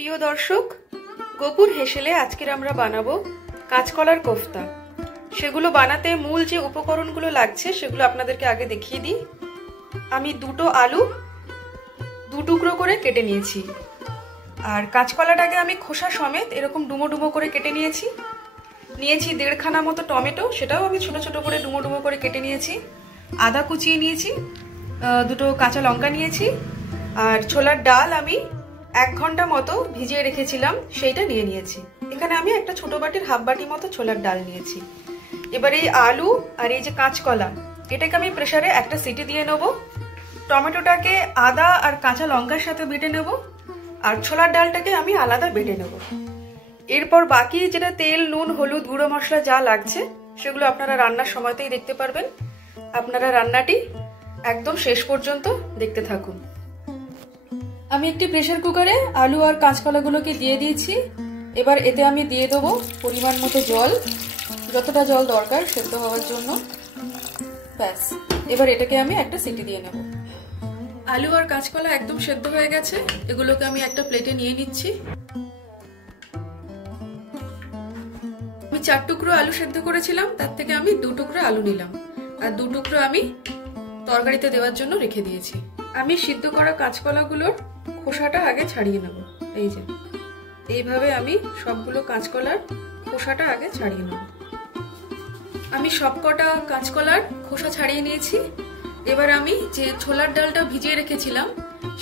প্রিয় দর্শক, গোপুর হেসেলে আজকের আমরা বানাবো কাঁচকলার কোফতা। সেগুলো বানাতে মূল যে উপকরণগুলো লাগছে সেগুলো আপনাদেরকে আগে দেখিয়ে দিই। আমি দুটো আলু দু টুকরো করে কেটে নিয়েছি, আর কাঁচকলাটাকে আমি খোসা সমেত এরকম ডুমো ডুমো করে কেটে নিয়েছি। 1.5 খানা মতো টমেটো, সেটাও আমি ছোট ছোট করে ডুমো ডুমো করে কেটে নিয়েছি। আদা কুচিয়ে নিয়েছি, দুটো কাঁচা লঙ্কা নিয়েছি, আর ছোলার ডাল আমি 1 ঘন্টা মতো ভিজিয়ে রেখেছিলাম, সেইটা নিয়ে নিয়েছি। এখানে আমি একটা ছোট বাটির হাফ বাটি মতো ছোলার ডাল নিয়েছি। এবার এই আলু আর এই যে কাঁচকলা, এটাকে আমি প্রেসারে একটা সিটি দিয়ে নেব। টমেটোটাকে আদা আর কাঁচা লঙ্কার সাথে বেটে নেব, আর ছোলার ডালটাকে আমি আলাদা বেটে নেব। এরপর বাকি যেটা তেল, নুন, হলুদ, গুঁড়ো মশলা যা লাগছে সেগুলো আপনারা রান্নার সময়তেই দেখতে পারবেন। আপনারা রান্নাটি একদম শেষ পর্যন্ত দেখতে থাকুন। আমি একটি প্রেসার কুকারে আলু আর কাঁচকলাগুলোকে দিয়ে দিয়েছি। এবার এতে আমি দিয়ে দেবো পরিমাণ মতো জল, যতটা জল দরকার সেদ্ধ হওয়ার জন্য। ব্যাস, এবার এটাকে আমি একটা সিটি দিয়ে নেব। আলু আর কাঁচকলা একদম সেদ্ধ হয়ে গেছে, এগুলোকে আমি একটা প্লেটে নিয়ে নিচ্ছি। আমি 4 টুকরো আলু সেদ্ধ করেছিলাম, তার থেকে আমি 2 টুকরো আলু নিলাম, আর 2 টুকরো আমি তরকারিতে দেওয়ার জন্য রেখে দিয়েছি। আমি সিদ্ধ করা কাঁচকলাগুলোর খোসাটা আগে ছাড়িয়ে নেব। এই যে এইভাবে আমি সবগুলো কাঁচকলার খোসাটা আগে ছাড়িয়ে নেব। আমি সবকটা কাঁচকলার খোসা ছাড়িয়ে নিয়েছি। এবার আমি যে ছোলার ডালটা ভিজিয়ে রেখেছিলাম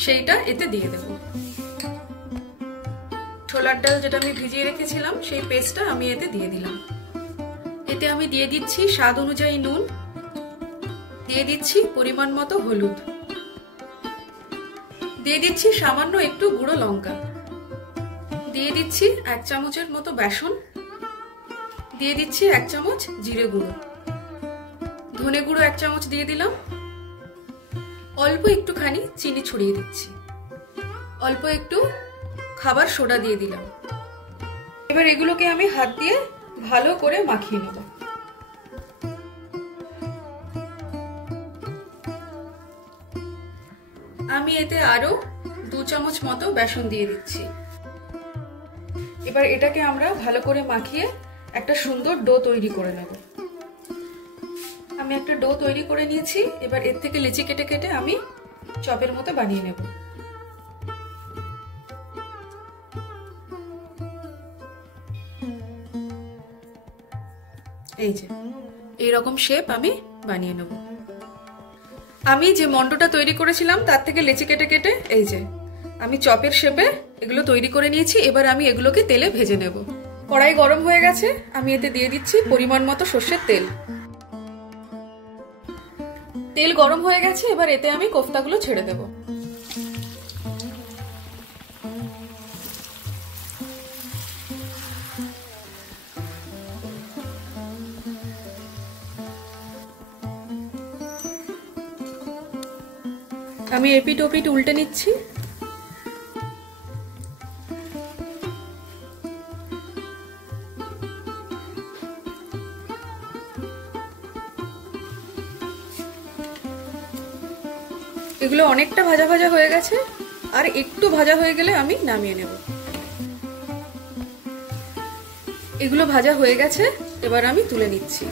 সেইটা এতে দিয়ে দেব। ছোলার ডাল যেটা আমি ভিজিয়ে রেখেছিলাম সেই পেস্টটা আমি এতে দিয়ে দিলাম। এতে আমি দিয়ে দিচ্ছি স্বাদ অনুযায়ী নুন, দিয়ে দিচ্ছি পরিমাণ মতো হলুদ, দিয়ে দিচ্ছি সামান্য একটু গুঁড়ো লঙ্কা, দিয়ে দিচ্ছি 1 চামচের মতো বেসন, দিয়ে দিচ্ছি 1 চামচ জিরে গুঁড়ো, ধনে গুঁড়ো 1 চামচ দিয়ে দিলাম, অল্প একটুখানি চিনি ছড়িয়ে দিচ্ছি, অল্প একটু খাবার সোডা দিয়ে দিলাম। এবার এগুলোকে আমি হাত দিয়ে ভালো করে মাখিয়ে নেব। আমি এতে আরো 2 চামচ মতো বেসন দিয়ে দিচ্ছি। এবার এটাকে আমরা ভালো করে মাখিয়ে একটা সুন্দর ডো তৈরি করে নেব। আমি একটা ডো তৈরি করে নিয়েছি। এবার এর থেকে লেচি কেটে কেটে আমি চপের মতো বানিয়ে নেব। এই যে এইরকম শেপ আমি বানিয়ে নেব। আমি যে মন্ডটা তৈরি করেছিলাম তার থেকে লেচি কেটে কেটে এই যে আমি চপের শেপে এগুলো তৈরি করে নিয়েছি। এবার আমি এগুলোকে তেলে ভেজে নেব। কড়াই গরম হয়ে গেছে, আমি এতে দিয়ে দিচ্ছি পরিমাণ মতো সর্ষের তেল। তেল গরম হয়ে গেছে, এবার এতে আমি কোফতাগুলো ছেড়ে দেব। আমি এপিট ওপিট উল্টে নিচ্ছি। এগুলো অনেকটা ভাজা ভাজা হয়ে গেছে, আর একটু ভাজা হয়ে গেলে আমি নামিয়ে নেব। এগুলো ভাজা হয়ে গেছে, এবার আমি তুলে নিচ্ছি।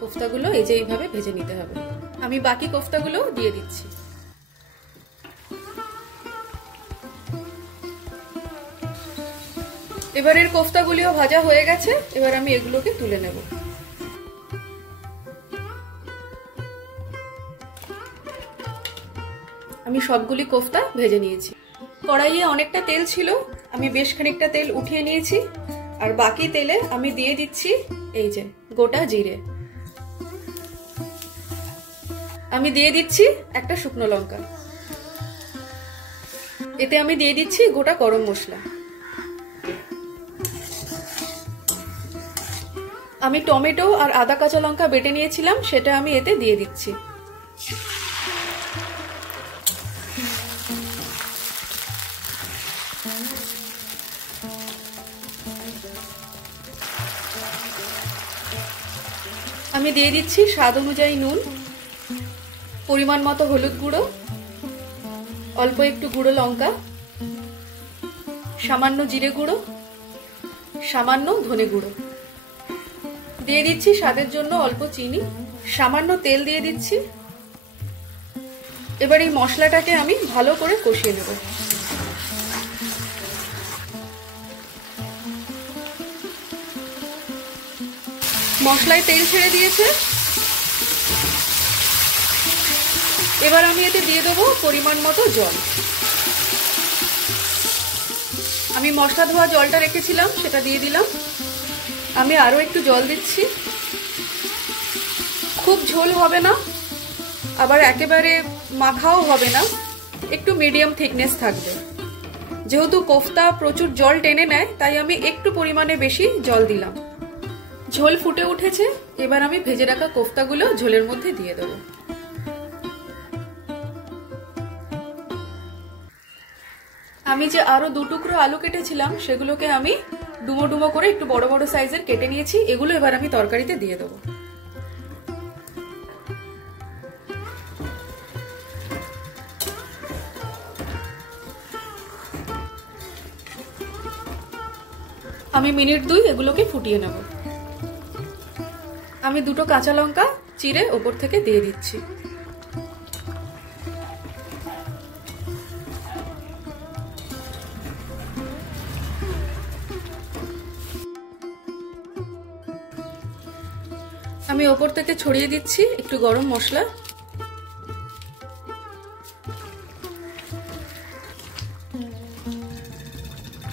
কোফতাগুলো এই যে এইভাবে ভেজে নিতে হবে। আমি বাকি কোফতাগুলো দিয়ে দিচ্ছি। এবারের কোফতাগুলিও ভাজা হয়ে গেছে, এবার আমি এগুলোকে তুলে নেব। আমি সবগুলি কোফতা ভেজে নিয়েছি। কড়াইয়ে অনেকটা তেল ছিল, আমি বেশ খানিকটা তেল উঠিয়ে নিয়েছি, আর বাকি তেলে আমি দিয়ে দিচ্ছি এই যে গোটা জিরে। আমি দিয়ে দিচ্ছি একটা শুকনো লঙ্কা। এতে আমি দিয়ে দিচ্ছি গোটা গরম মশলা। আমি টমেটো আর আদা কাঁচা লঙ্কা বেটে নিয়েছিলাম, সেটা আমি এতে দিয়ে দিচ্ছি। আমি দিয়ে দিচ্ছি স্বাদ অনুযায়ী নুন, পরিমাণ মতো হলুদ গুঁড়ো, অল্প একটু গুঁড়ো লঙ্কা, সামান্য জিরে গুঁড়ো, সামান্য ধনে গুঁড়ো, দিয়ে দিচ্ছি স্বাদের জন্য অল্প চিনি, সামান্য তেল দিয়ে দিচ্ছি। এবার এই মশলাটাকে আমি ভালো করে কষিয়ে নেব। মশলায় তেল ছেড়ে দিয়েছে। এবার আমি এতে দিয়ে দেবো পরিমাণ মতো জল। আমি মশলা ধোয়া জলটা রেখেছিলাম, সেটা দিয়ে দিলাম। আমি আরো একটু জল দিচ্ছি। খুব ঝোল হবে না, আবার একেবারে মাখাও হবে না, একটু মিডিয়াম থিকনেস থাকবে। যেহেতু কোফতা প্রচুর জল টেনে নেয়, তাই আমি একটু পরিমাণে বেশি জল দিলাম। ঝোল ফুটে উঠেছে। এবার আমি ভেজে রাখা কোফতাগুলো ঝোলের মধ্যে দিয়ে দেবো। আমি যে আরো 2 টুকরো আলু কেটেছিলাম, সেগুলোকে আমি ডুমো ডুমো করে একটু বড় বড় সাইজের কেটে নিয়েছি। এগুলো এবার আমি তরকারিতে দিয়ে দেবো। আমি মিনিট 2 এগুলোকে ফুটিয়ে নেব। আমি 2টো কাঁচা লঙ্কা চিড়ে ওপর থেকে দিয়ে দিচ্ছি। আমি ওপর থেকে ছড়িয়ে দিচ্ছি একটু গরম মশলা।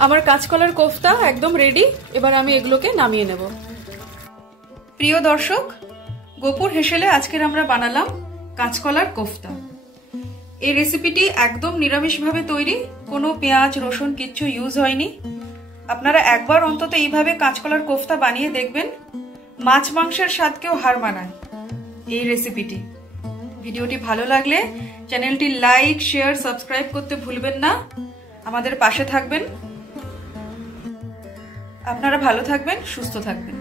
আমার কাঁচকলার কোফতা একদম রেডি। এবার আমি এগুলোকে নামিয়ে নেব। প্রিয় দর্শক, গোপুর হেসেলে আজকের আমরা বানালাম কাঁচকলার কোফতা। এই রেসিপিটি একদম নিরামিষভাবে তৈরি, কোনো পেঁয়াজ রসুন কিচ্ছু ইউজ হয়নি। আপনারা একবার অন্তত এইভাবে কাঁচকলার কোফতা বানিয়ে দেখবেন, মাছ মাংসের স্বাদকেও হার মানায় এই রেসিপিটি। ভিডিওটি ভালো লাগলে চ্যানেলটি লাইক শেয়ার সাবস্ক্রাইব করতে ভুলবেন না। আমাদের পাশে থাকবেন। আপনারা ভালো থাকবেন, সুস্থ থাকবেন।